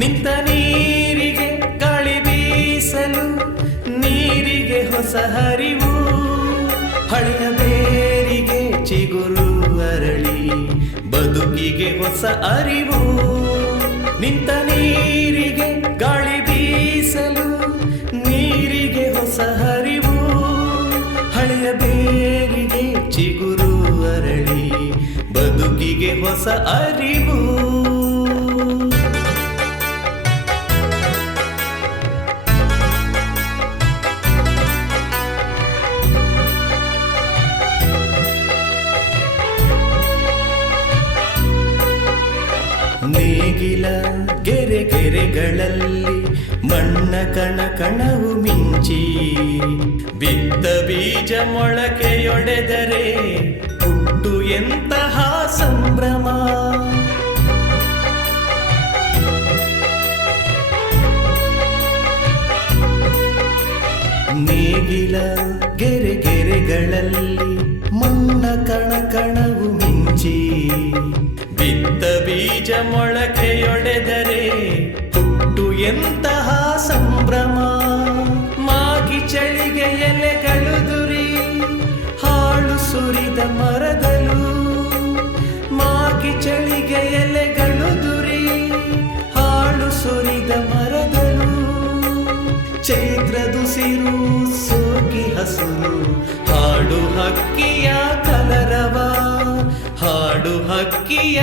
ನಿಂತ ನೀರಿಗೆ ಗಾಳಿ ಬೀಸಲು, ನೀರಿಗೆ ಹೊಸ ಹರಿವು. ಹಳೆಯ ಬೇರಿಗೆ ಚಿಗುರು ಅರಳಿ, ಬದುಕಿಗೆ ಹೊಸ ಅರಿವು. ನಿಂತ ನೀರಿಗೆ ಗಾಳಿ ಬೀಸಲು, ನೀರಿಗೆ ಹೊಸ ಹರಿವು. ಹಳೆಯ ಬೇರಿಗೆ ಚಿಗುರು ಅರಳಿ, ಬದುಕಿಗೆ ಹೊಸ ಅರಿವು. ನೇಗಿಲ ಗೆರೆ ಗೆರೆಗಳಲ್ಲಿ ಮಣ್ಣ ಕಣ ಕಣವು ಮಿಂಚಿ. ಬಿತ್ತ ಬೀಜ ಮೊಳಕೆಯೊಡೆದರೆ ಹುಟ್ಟು ಎಂತಹ ಸಂಭ್ರಮ. ನೇಗಿಲ ಗೆರೆ ಗೆರೆಗಳಲ್ಲಿ ಮಣ್ಣ ಕಣ ಕಣವು ಬೀಜ ಮೊಳಕೆಯೊಡೆದರೆ ಹುಟ್ಟು ಎಂತಹ ಸಂಭ್ರಮ? ಮಾಗಿ ಚಳಿಗೆ ಎಲೆಗಳು ದುರಿ ಹಾಳು ಸುರಿದ ಮರದಲು. ಮಾಗಿ ಚಳಿಗೆ ಎಲೆಗಳು ದುರಿ ಹಾಳು ಸುರಿದ ಮರದಲು. ಚೈತ್ರದುಸಿರು ಸೋಗಿ ಹಸುರು, ಹಾಡು ಹಕ್ಕಿಯ ಕಲರವ. ಹಾಡು ಹಕ್ಕಿಯ